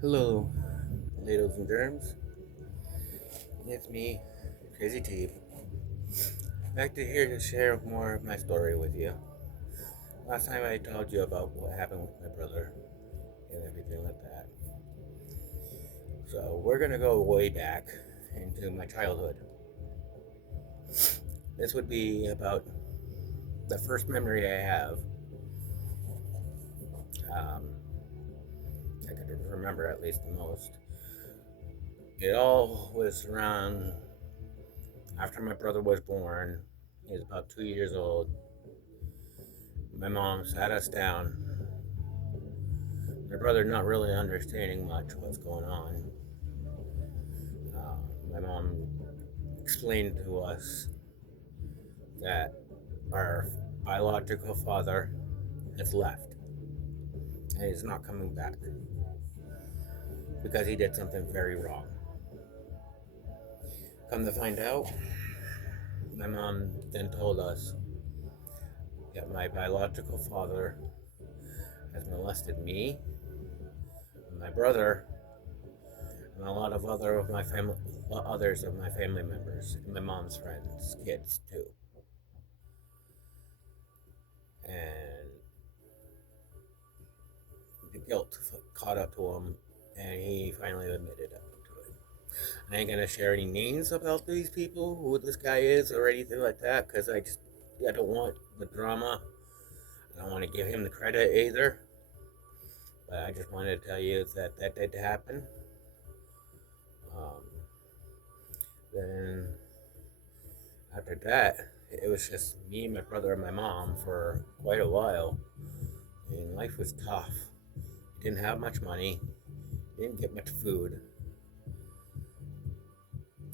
Hello, ladies and germs. It's me, Crazy T. Back to here to share more of my story with you. Last time I told you about what happened with my brother and everything like that. So we're gonna go way back into my childhood. This would be about the first memory I have. Um, I can remember at least the most. It all was around after my brother was born. He was about 2 years old. My mom sat us down. My brother not really understanding much what's going on. Uh, my mom explained to us that our biological father has left and he's not coming back because he did something very wrong. Come to find out, my mom then told us that my biological father has molested me, my brother, and a lot of others of my family members, and my mom's friends, kids too. And the guilt caught up to him, and he finally admitted up to it. I ain't gonna share any names about these people, who this guy is, or anything like that, because I don't want the drama. I don't want to give him the credit either. But I just wanted to tell you that that did happen. Um, then after that, it was just me, my brother, and my mom for quite a while. And life was tough. Didn't have much money. Didn't get much food.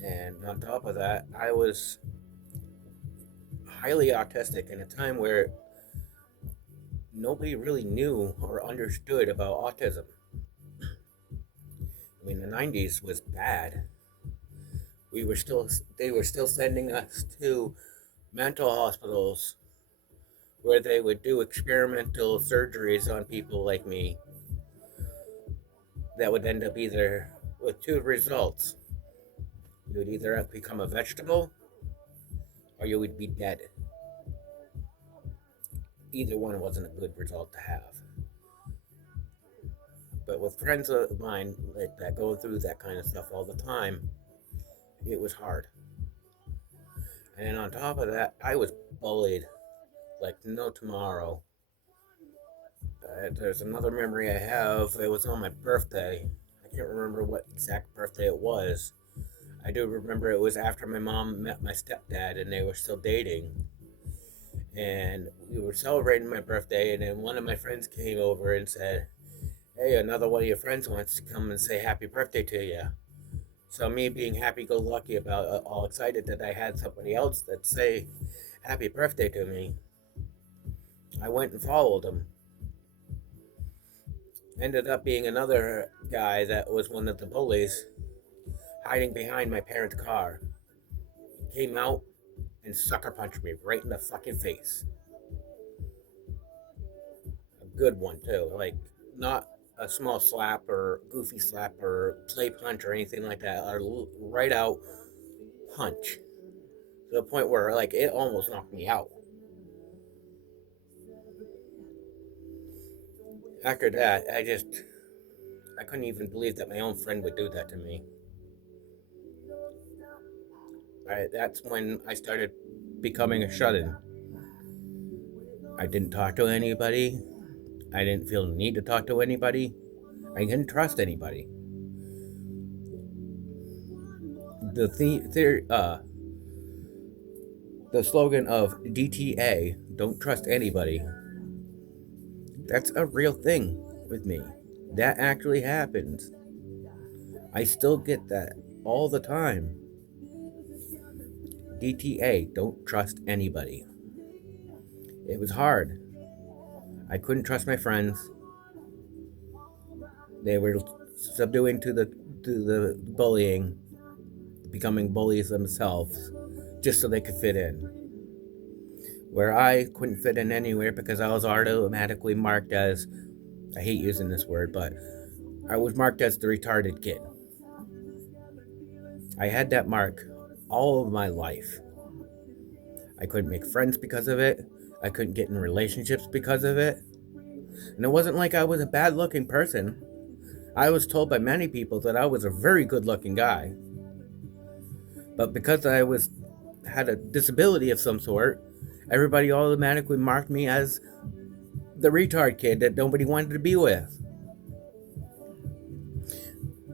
And on top of that, I was highly autistic in a time where nobody really knew or understood about autism. I mean, the 90s was bad. We were still, they were still sending us to mental hospitals where they would do experimental surgeries on people like me that would end up either with two results. You would either become a vegetable or you would be dead. Either one wasn't a good result to have. But with friends of mine like that going through that kind of stuff all the time, it was hard. And on top of that, I was bullied like no tomorrow. There's another memory I have. It was on my birthday. I can't remember what exact birthday it was. I do remember it was after my mom met my stepdad and they were still dating. And we were celebrating my birthday, and then one of my friends came over and said, "Hey, another one of your friends wants to come and say happy birthday to you." So me being happy-go-lucky about all excited that I had somebody else that say happy birthday to me, I went and followed him. Ended up being another guy that was one of the bullies hiding behind my parents' car. Came out and sucker punched me right in the fucking face. A good one too. Like not a small slap or goofy slap or play punch or anything like that. A right out punch to the point where like it almost knocked me out. After that, I couldn't even believe that my own friend would do that to me. That's when I started becoming a shut-in. I didn't talk to anybody. I didn't feel the need to talk to anybody. I didn't trust anybody. The slogan of DTA, don't trust anybody, that's a real thing with me. That actually happens. I still get that all the time. DTA, don't trust anybody. It was hard. I couldn't trust my friends. They were subduing to the bullying, becoming bullies themselves, just so they could fit in. Where I couldn't fit in anywhere because I was automatically marked as, I hate using this word, but I was marked as the retarded kid. I had that mark all of my life. I couldn't make friends because of it. I couldn't get in relationships because of it. And it wasn't like I was a bad looking person. I was told by many people that I was a very good looking guy. But because I was had a disability of some sort, everybody automatically marked me as the retard kid that nobody wanted to be with.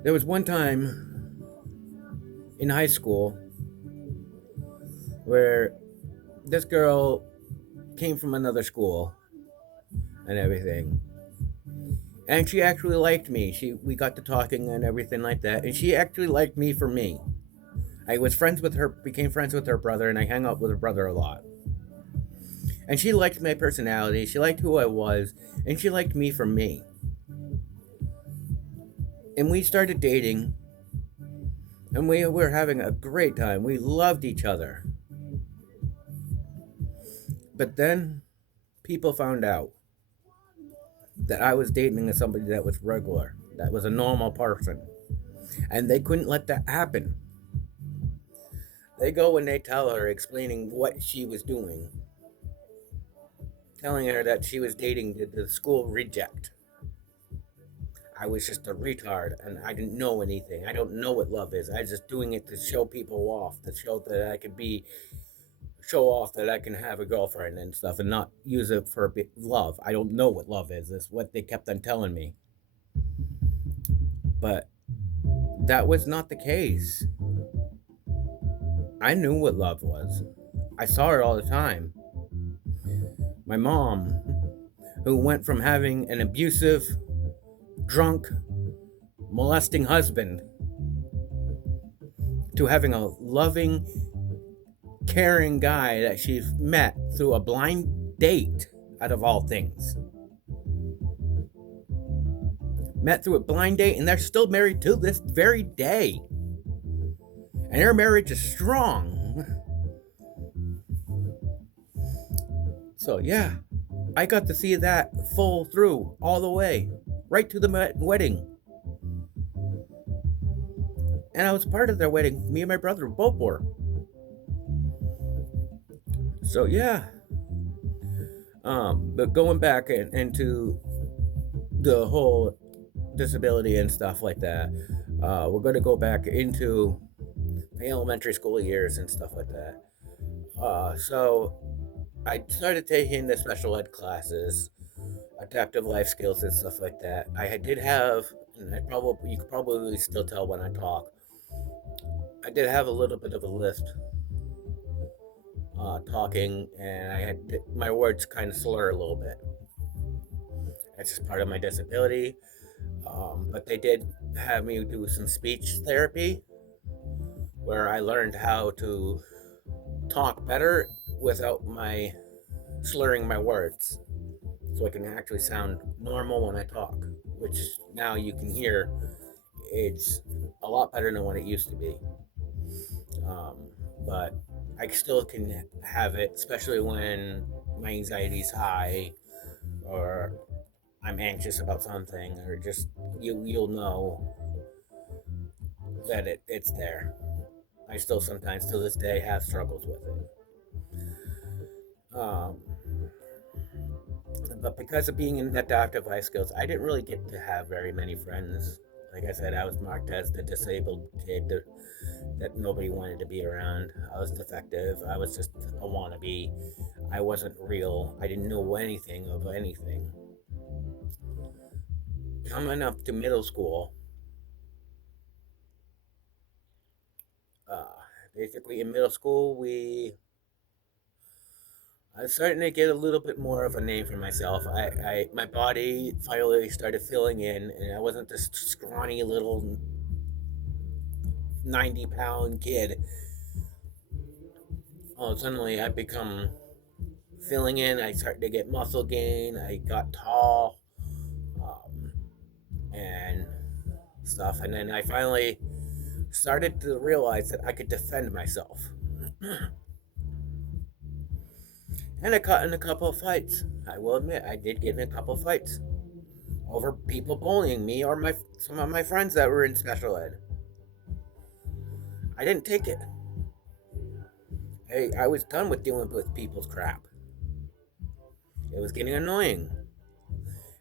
There was one time in high school where this girl came from another school and everything. And she actually liked me. We got to talking and everything like that. And she actually liked me for me. I was friends with her, became friends with her brother, and I hung out with her brother a lot. And she liked my personality, she liked who I was, and she liked me for me. And we started dating, and we were having a great time. We loved each other. But then people found out that I was dating somebody that was regular, that was a normal person. And they couldn't let that happen. They go and they tell her, explaining what she was doing, telling her that she was dating the school reject. I was just a retard and I didn't know anything. I don't know what love is. I was just doing it to show people off, to show that I could show off that I can have a girlfriend and stuff and not use it for love. I don't know what love is. That's what they kept on telling me. But that was not the case. I knew what love was. I saw her all the time. My mom, who went from having an abusive, drunk, molesting husband to having a loving, caring guy that she met through a blind date, out of all things. Met through a blind date, and they're still married to this very day. And their marriage is strong. So, yeah, I got to see that full through all the way, right to the wedding. And I was part of their wedding. Me and my brother both were. So, yeah. But going back into the whole disability and stuff like that, we're going to go back into the elementary school years and stuff like that. So I started taking the special ed classes, adaptive life skills and stuff like that. I did have, and you could probably still tell when I talk, I did have a little bit of a lisp talking, and I had my words kind of slur a little bit. That's just part of my disability. But they did have me do some speech therapy where I learned how to talk better without my slurring my words, so I can actually sound normal when I talk, which now you can hear it's a lot better than what it used to be. But I still can have it, especially when my anxiety's high or I'm anxious about something, or just you'll know that it's there. I still sometimes to this day have struggles with it. But because of being in adaptive life skills, I didn't really get to have very many friends. Like I said, I was marked as the disabled kid that nobody wanted to be around. I was defective. I was just a wannabe. I wasn't real. I didn't know anything of anything. Coming up to middle school, basically in middle school, I was starting to get a little bit more of a name for myself. My body finally started filling in, and I wasn't this scrawny little 90-pound kid. Suddenly I become filling in. I started to get muscle gain. I got tall, and stuff. And then I finally started to realize that I could defend myself. And I got in a couple of fights. I will admit, I did get in a couple of fights. over people bullying me or some of my friends that were in special ed. I didn't take it. I was done with dealing with people's crap. It was getting annoying.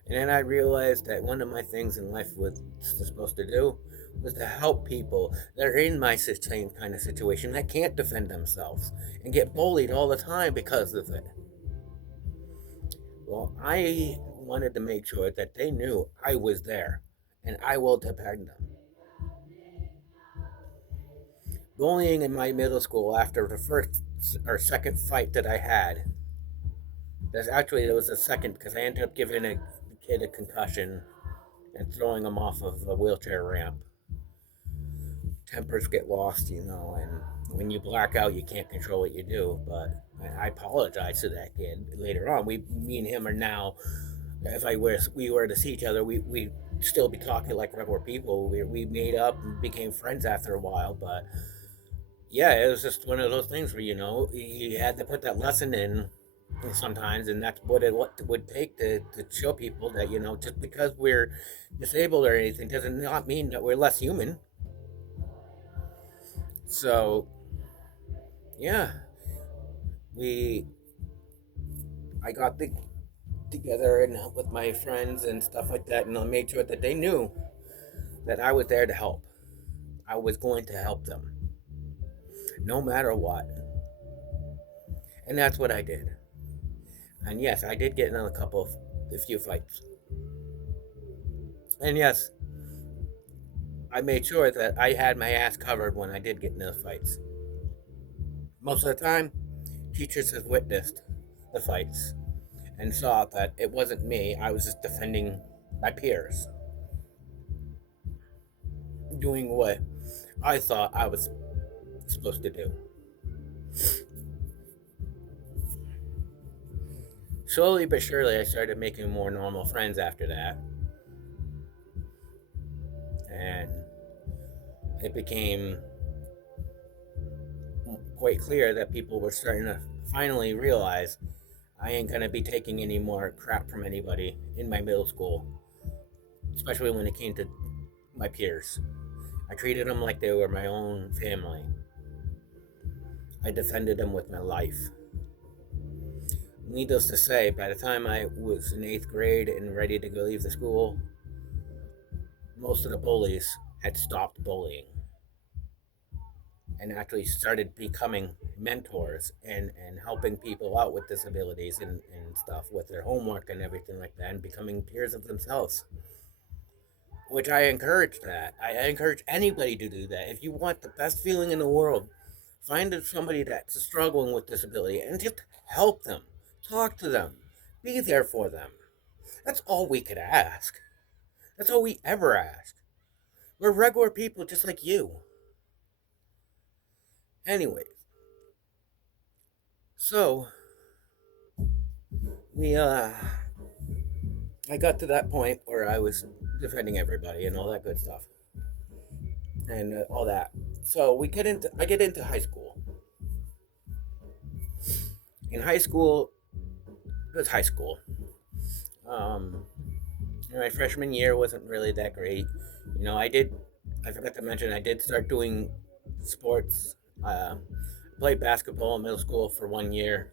And then I realized that one of my things in life was supposed to do was to help people that are in my same kind of situation that can't defend themselves and get bullied all the time because of it. Well, I wanted to make sure that they knew I was there and I will defend them. Bullying in my middle school after the first or second fight that I had. It was the second because I ended up giving a kid a concussion and throwing him off of a wheelchair ramp. Tempers get lost, and when you black out, you can't control what you do. But I apologize to that kid later on. Me and him are now, if we were to see each other, we still be talking like regular people. We made up and became friends after a while, but yeah, it was just one of those things where you had to put that lesson in sometimes, and that's what it would take to show people that just because we're disabled or anything doesn't not mean that we're less human. So yeah, we I got together and with my friends and stuff like that, and I made sure that they knew that I was there to help. I was going to help them, no matter what, and that's what I did. And yes, I did get in a few fights, and yes, I made sure that I had my ass covered when I did get into the fights. Most of the time, teachers have witnessed the fights and saw that it wasn't me. I was just defending my peers, doing what I thought I was supposed to do. Slowly but surely, I started making more normal friends after that. And it became quite clear that people were starting to finally realize I ain't gonna be taking any more crap from anybody in my middle school, especially when it came to my peers. I treated them like they were my own family. I defended them with my life. Needless to say, by the time I was in 8th grade and ready to go leave the school, most of the bullies had stopped bullying and actually started becoming mentors and helping people out with disabilities and stuff with their homework and everything like that, and becoming peers of themselves. Which I encourage that. I encourage anybody to do that. If you want the best feeling in the world, find somebody that's struggling with disability and just help them. Talk to them. Be there for them. That's all we could ask. That's all we ever ask. We're regular people just like you. Anyways, so I got to that point where I was defending everybody and all that good stuff, and all that. So I get into high school. In high school, it was high school. Um, my freshman year wasn't really that great. I forgot to mention, I did start doing sports. Played basketball in middle school for 1 year.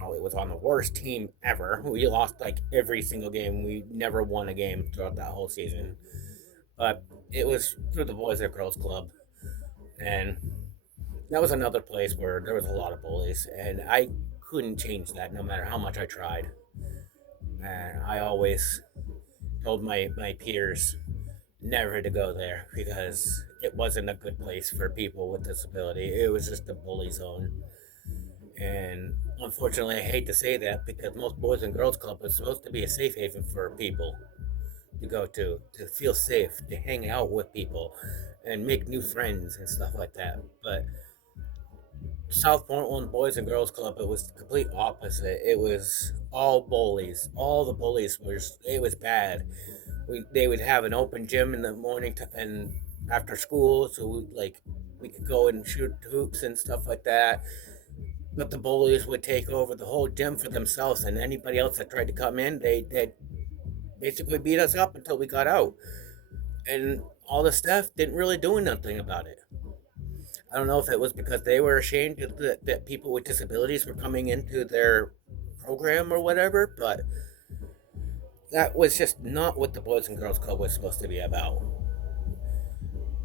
It was on the worst team ever. We lost like every single game. We never won a game throughout that whole season. But it was through the Boys and Girls Club. And that was another place where there was a lot of bullies. And I couldn't change that no matter how much I tried. And I always told my peers never to go there because it wasn't a good place for people with disability. It was just a bully zone. And unfortunately, I hate to say that because most Boys and Girls Club is supposed to be a safe haven for people to go to feel safe, to hang out with people, and make new friends and stuff like that. But South Portland Boys and Girls Club, it was the complete opposite. It was all bullies. All the bullies it was bad. They would have an open gym in the morning and after school, so we could go and shoot hoops and stuff like that. But the bullies would take over the whole gym for themselves, and anybody else that tried to come in, they'd basically beat us up until we got out. And all the staff didn't really do nothing about it. I don't know if it was because they were ashamed that people with disabilities were coming into their program or whatever, but that was just not what the Boys and Girls Club was supposed to be about.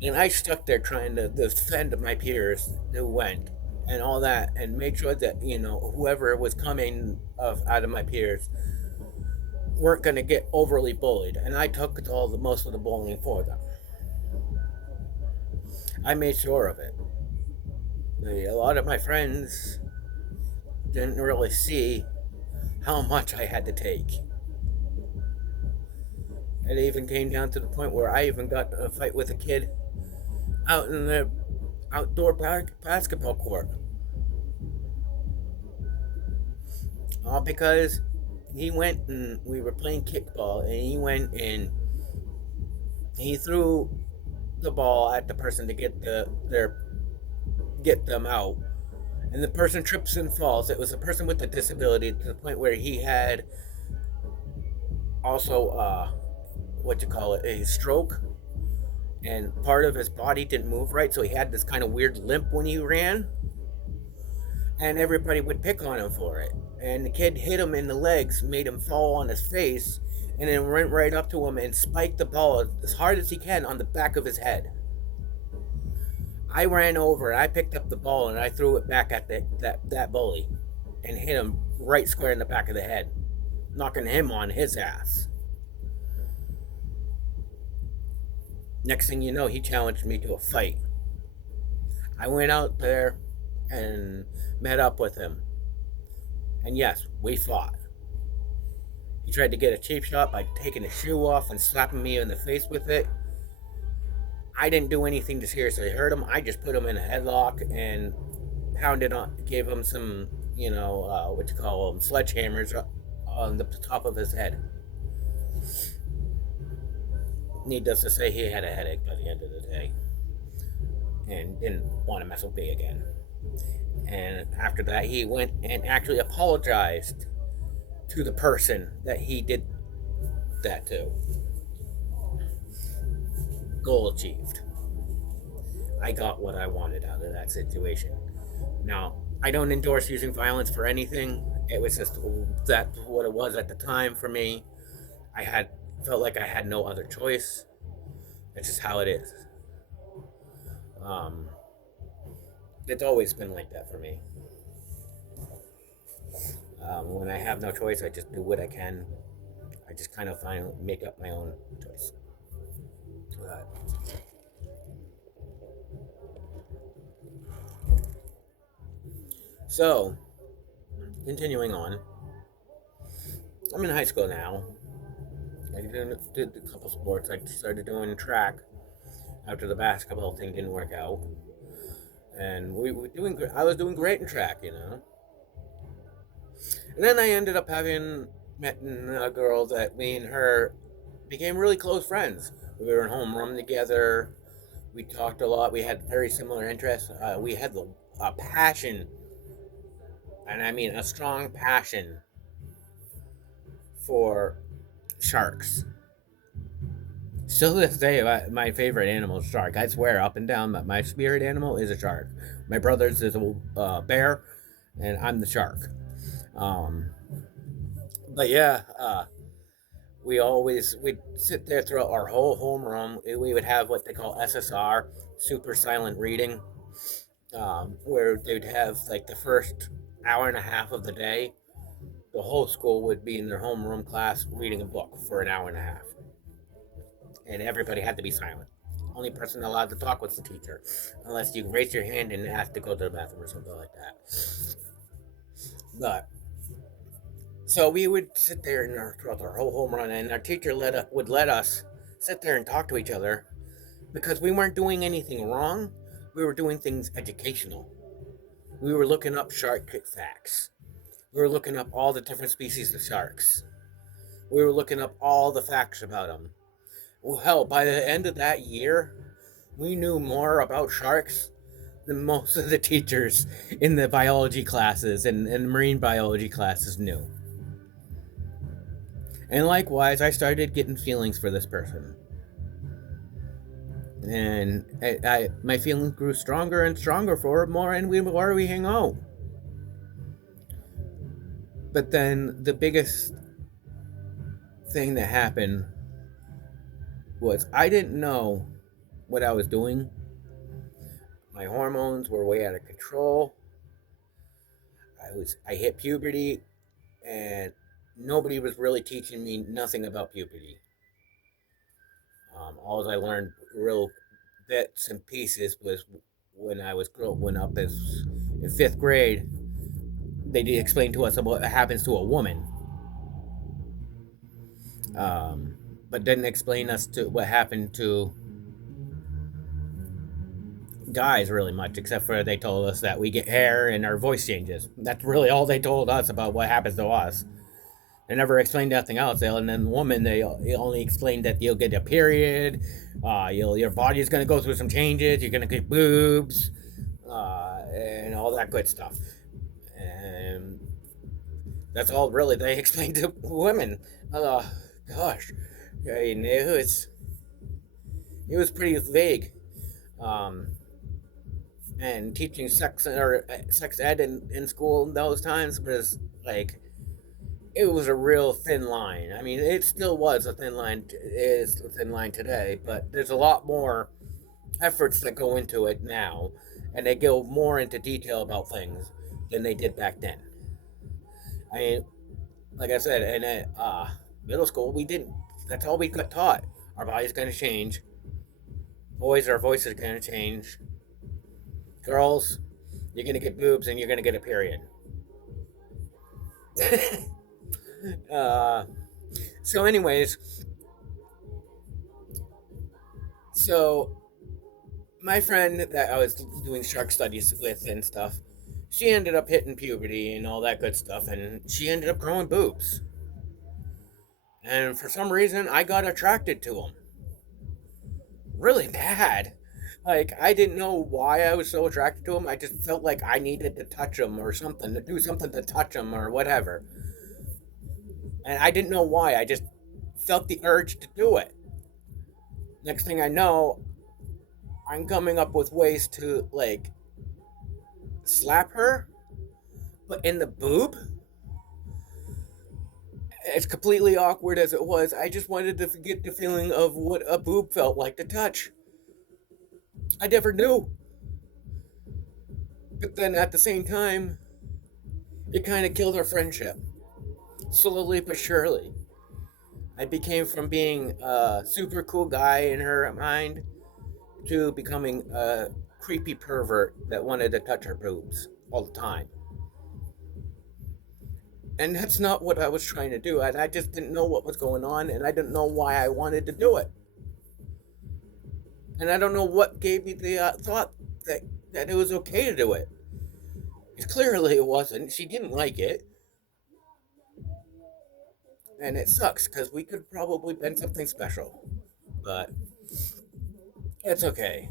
And I stuck there trying to defend my peers who went and all that and make sure that, whoever was coming out of my peers weren't going to get overly bullied. And I took most of the bullying for them. I made sure of it. A lot of my friends didn't really see how much I had to take. It even came down to the point where I even got in a fight with a kid out in the outdoor basketball court. All because he went and we were playing kickball and he went and he threw the ball at the person to get them out, and the person trips and falls. It was a person with a disability to the point where he had also a stroke, and part of his body didn't move right, so he had this kind of weird limp when he ran, and everybody would pick on him for it. And the kid hit him in the legs, made him fall on his face, and then went right up to him and spiked the ball as hard as he can on the back of his head. I ran over and I picked up the ball and I threw it back at that bully and hit him right square in the back of the head, knocking him on his ass. Next thing you know, he challenged me to a fight. I went out there and met up with him. And yes, we fought. He tried to get a cheap shot by taking his shoe off and slapping me in the face with it. I didn't do anything to seriously hurt him. I just put him in a headlock and pounded on, gave him some, sledgehammers on the top of his head. Needless to say, he had a headache by the end of the day and didn't want to mess with me again. And after that, he went and actually apologized to the person that he did that to. Goal achieved. I got what I wanted out of that situation. Now, I don't endorse using violence for anything. It was just that what it was at the time for me. Felt like I had no other choice. That's just how it is. It's always been like that for me. When I have no choice, I just do what I can. I just kind of make up my own choice. So, continuing on, I'm in high school now. I did a couple sports. I started doing track after the basketball thing didn't work out, and I was doing great in track, And then I ended up having met a girl that me and her became really close friends. We were in homeroom together. We talked a lot. We had very similar interests. We had a passion, and I mean a strong passion for sharks. Still to this day, my favorite animal is shark. I swear up and down that my spirit animal is a shark. My brother's is a bear, and I'm the shark. But yeah, we'd sit there throughout our whole homeroom. We would have what they call SSR, super silent reading, where they'd have like the first hour and a half of the day. The whole school would be in their homeroom class reading a book for an hour and a half. And everybody had to be silent. Only person allowed to talk was the teacher, unless you raised your hand and asked to go to the bathroom or something like that. But so we would sit there throughout our whole home run, and our teacher would let us sit there and talk to each other because we weren't doing anything wrong. We were doing things educational. We were looking up shark facts. We were looking up all the different species of sharks. We were looking up all the facts about them. Well, hell, by the end of that year, we knew more about sharks than most of the teachers in the biology classes and marine biology classes knew. And likewise, I started getting feelings for this person. And my feelings grew stronger and stronger for her more, and we hang out. But then the biggest thing that happened was I didn't know what I was doing. My hormones were way out of control. I hit puberty, and nobody was really teaching me nothing about puberty. All I learned real bits and pieces was when I was growing up as in fifth grade. They did explain to us about what happens to a woman, but didn't explain us to what happened to guys really much, except for they told us that we get hair and our voice changes. That's really all they told us about what happens to us. They never explained nothing else. And then women, they only explained that you'll get a period, your body's gonna go through some changes, you're gonna get boobs, and all that good stuff. And that's all really they explained to women. Gosh, I mean, it was pretty vague. Um, and teaching sex ed in school in those times was like it was a real thin line. I mean, it still was a thin line. Is a thin line today, but there's a lot more efforts that go into it now, and they go more into detail about things than they did back then. I mean, like I said, in middle school, we didn't. That's all we got taught. Our body's going to change. Boys, our voice is going to change. Girls, you're going to get boobs and you're going to get a period. uh, so, anyways, so my friend that I was doing shark studies with and stuff, she ended up hitting puberty and all that good stuff, and she ended up growing boobs. And for some reason, I got attracted to them. Really bad. Like, I didn't know why I was so attracted to them. I just felt like I needed to touch them or something, to do something to touch them or whatever. And I didn't know why. I just felt the urge to do it. Next thing I know, I'm coming up with ways to, like, slap her, but in the boob? As completely awkward as it was, I just wanted to get the feeling of what a boob felt like to touch. I never knew. But then at the same time, it kind of killed our friendship. Slowly but surely. I became from being a super cool guy in her mind to becoming a creepy pervert that wanted to touch her boobs all the time. And that's not what I was trying to do. And I just didn't know what was going on, and I didn't know why I wanted to do it. And I don't know what gave me the thought that it was okay to do it. Because clearly it wasn't. She didn't like it. And it sucks because we could probably been something special. But it's okay.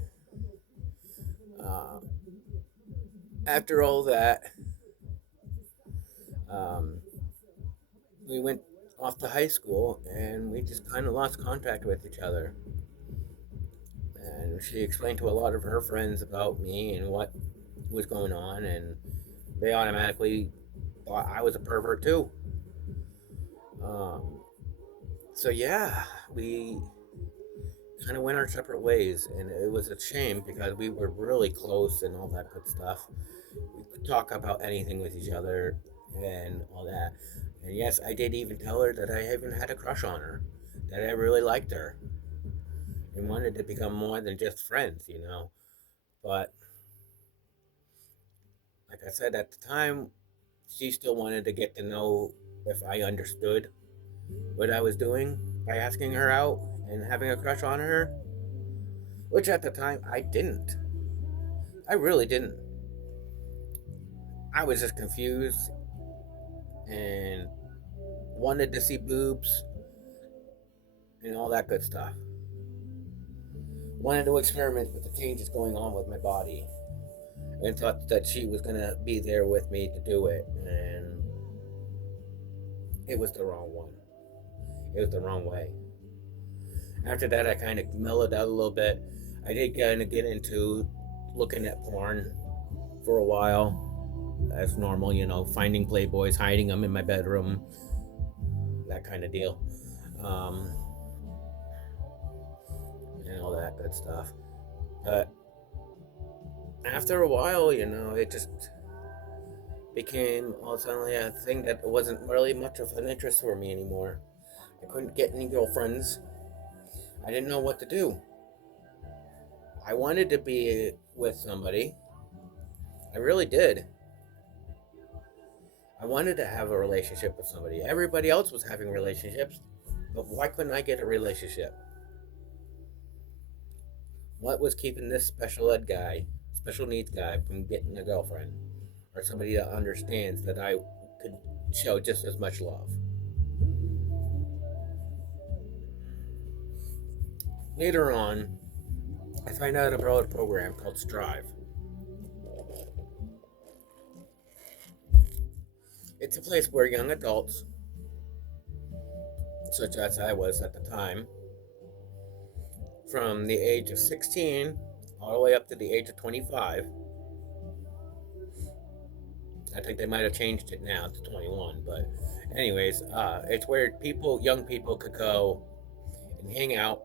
Uh, After all that, um, we went off to high school and we just kind of lost contact with each other. And she explained to a lot of her friends about me and what was going on, and they automatically thought I was a pervert too. Um, so yeah, we kind of went our separate ways, and it was a shame because we were really close and all that good stuff. We could talk about anything with each other and all that. And yes, I did even tell her that I even had a crush on her, that I really liked her, and wanted to become more than just friends. But like I said at the time, she still wanted to get to know if I understood what I was doing by asking her out and having a crush on her, which at the time I didn't. I really didn't. I was just confused and wanted to see boobs and all that good stuff. Wanted to experiment with the changes going on with my body and thought that she was going to be there with me to do it, and it was the wrong one. It was the wrong way. After that, I kind of mellowed out a little bit. I did kind of get into looking at porn for a while. As normal, finding Playboys, hiding them in my bedroom, that kind of deal. Um, and all that good stuff. But after a while, it just became all suddenly a thing that wasn't really much of an interest for me anymore. I couldn't get any girlfriends. I didn't know what to do. I wanted to be with somebody. I really did. I wanted to have a relationship with somebody. Everybody else was having relationships, but why couldn't I get a relationship? What was keeping this special ed guy, special needs guy, from getting a girlfriend? Or somebody that understands that I could show just as much love? Later on, I find out about a program called Strive. It's a place where young adults, such as I was at the time, from the age of 16 all the way up to the age of 25, I think they might have changed it now to 21, but anyways, it's where young people could go and hang out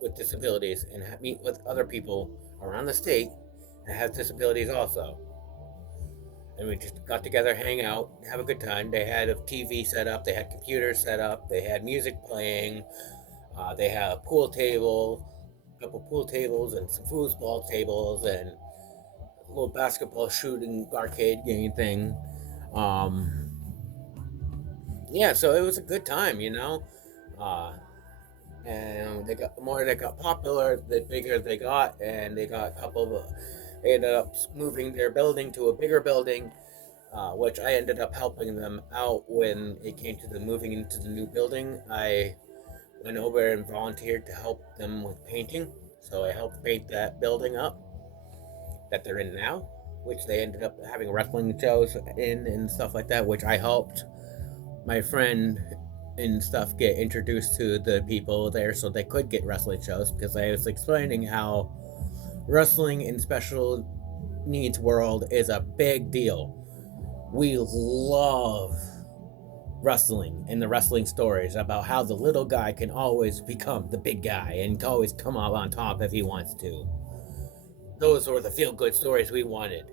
with disabilities and meet with other people around the state that have disabilities also. And we just got together, hang out, have a good time. They had a TV set up, they had computers set up, they had music playing, they had a pool table, a couple pool tables, and some foosball tables, and a little basketball shooting arcade game thing. Yeah, so it was a good time, and the more they got popular, the bigger they got, and they got a couple of. They ended up moving their building to a bigger building, which I ended up helping them out when it came to the moving into the new building. I went over and volunteered to help them with painting. So I helped paint that building up that they're in now, which they ended up having wrestling shows in and stuff like that, which I helped my friend and stuff get introduced to the people there so they could get wrestling shows, because I was explaining how wrestling in special needs world is a big deal. We love wrestling and the wrestling stories about how the little guy can always become the big guy and always come out on top if he wants to. Those were the feel-good stories we wanted.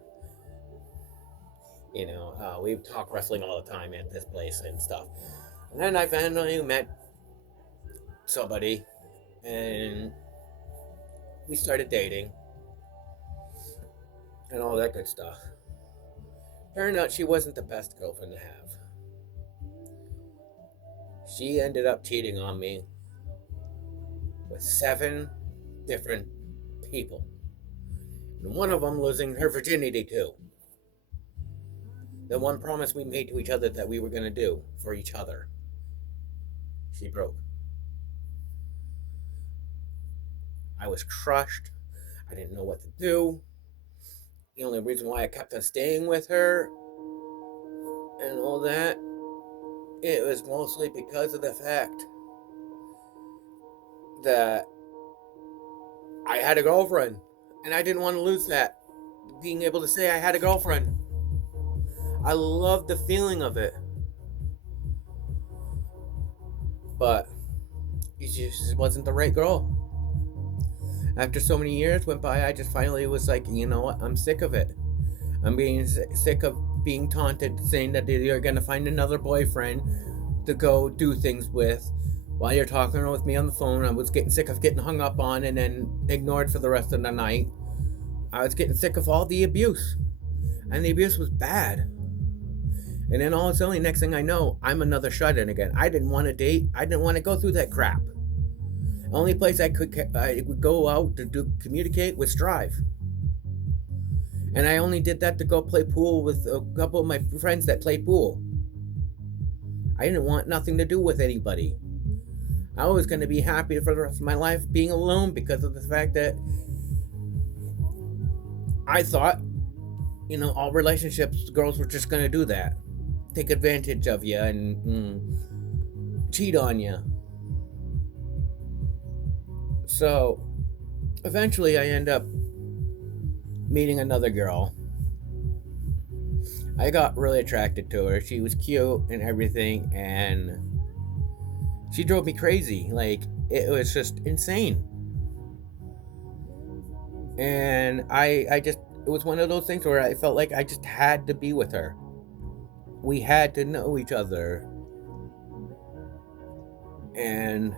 We talk wrestling all the time at this place and stuff. And then I finally met somebody, and we started dating and all that good stuff. Turned out she wasn't the best girlfriend to have. She ended up cheating on me with 7 different people, and one of them losing her virginity too. The one promise we made to each other that we were going to do for each other, she broke. I was crushed. I didn't know what to do. The only reason why I kept on staying with her and all that, it was mostly because of the fact that I had a girlfriend, and I didn't want to lose that. Being able to say I had a girlfriend. I loved the feeling of it. But it just wasn't the right girl. After so many years went by, I just finally was like, you know what? I'm sick of it. I'm being sick of being taunted, saying that you're going to find another boyfriend to go do things with while you're talking with me on the phone. I was getting sick of getting hung up on and then ignored for the rest of the night. I was getting sick of all the abuse. And the abuse was bad. And then all of a sudden, next thing I know, I'm another shut-in again. I didn't want to date. I didn't want to go through that crap. The only place I would go out to communicate was Strive. And I only did that to go play pool with a couple of my friends that play pool. I didn't want nothing to do with anybody. I was going to be happy for the rest of my life being alone because of the fact that I thought, all relationships, girls were just going to do that. Take advantage of you and cheat on you. So eventually I end up meeting another girl. I got really attracted to her. She was cute and everything, and she drove me crazy. Like, it was just insane. And I just, it was one of those things where I felt like I just had to be with her. We had to know each other. And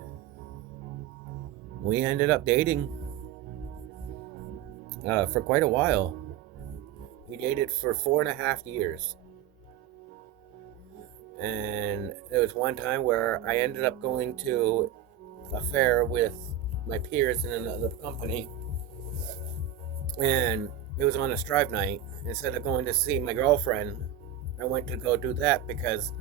we ended up dating for quite a while. We dated for 4.5 years. And there was one time where I ended up going to a fair with my peers in another company, and it was on a strive night. Instead of going to see my girlfriend, I went to go do that because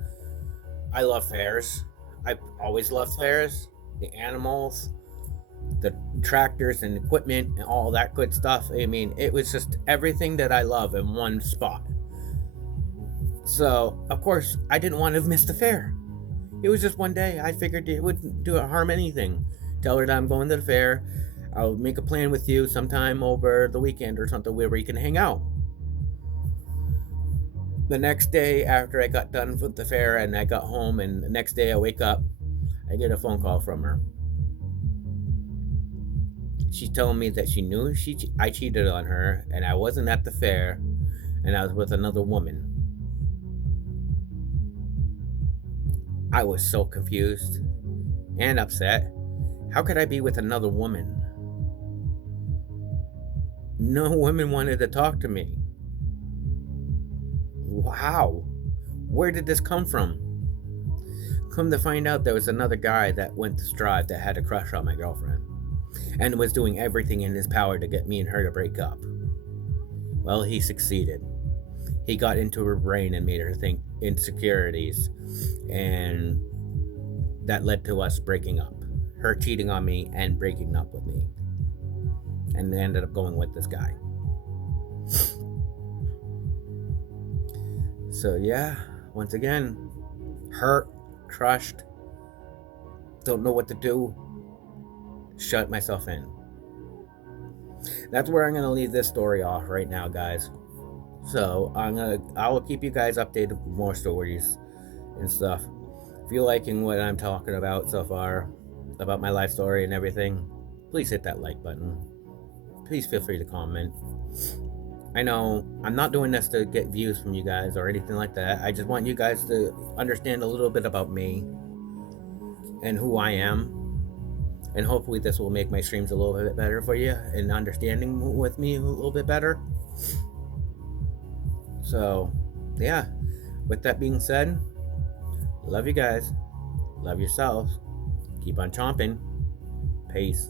I love fairs. I've always loved fairs, the animals, the tractors and equipment and all that good stuff. I mean, it was just everything that I love in one spot. So, of course, I didn't want to miss the fair. It was just one day. I figured it wouldn't do harm anything. Tell her that I'm going to the fair. I'll make a plan with you sometime over the weekend or something where we can hang out. The next day, after I got done with the fair and I got home, and the next day I wake up, I get a phone call from her. She's telling me that she knew I cheated on her and I wasn't at the fair and I was with another woman. I was so confused and upset. How could I be with another woman? No woman wanted to talk to me. Wow. Where did this come from? Come to find out, there was another guy that went to strive that had a crush on my girlfriend and was doing everything in his power to get me and her to break up. Well, he succeeded. He got into her brain and made her think insecurities, and that led to us breaking up. Her cheating on me and breaking up with me. And they ended up going with this guy. So yeah, once again, hurt, crushed, don't know what to do, shut myself in. That's where I'm gonna leave this story off right now, guys. So I will keep you guys updated with more stories and stuff. If you're liking what I'm talking about so far, about my life story and everything, please hit that like button. Please feel free to comment. I know I'm not doing this to get views from you guys or anything like that. I just want you guys to understand a little bit about me and who I am. And hopefully this will make my streams a little bit better for you and understanding with me a little bit better. So, yeah. With that being said, love you guys. Love yourselves. Keep on chomping. Peace.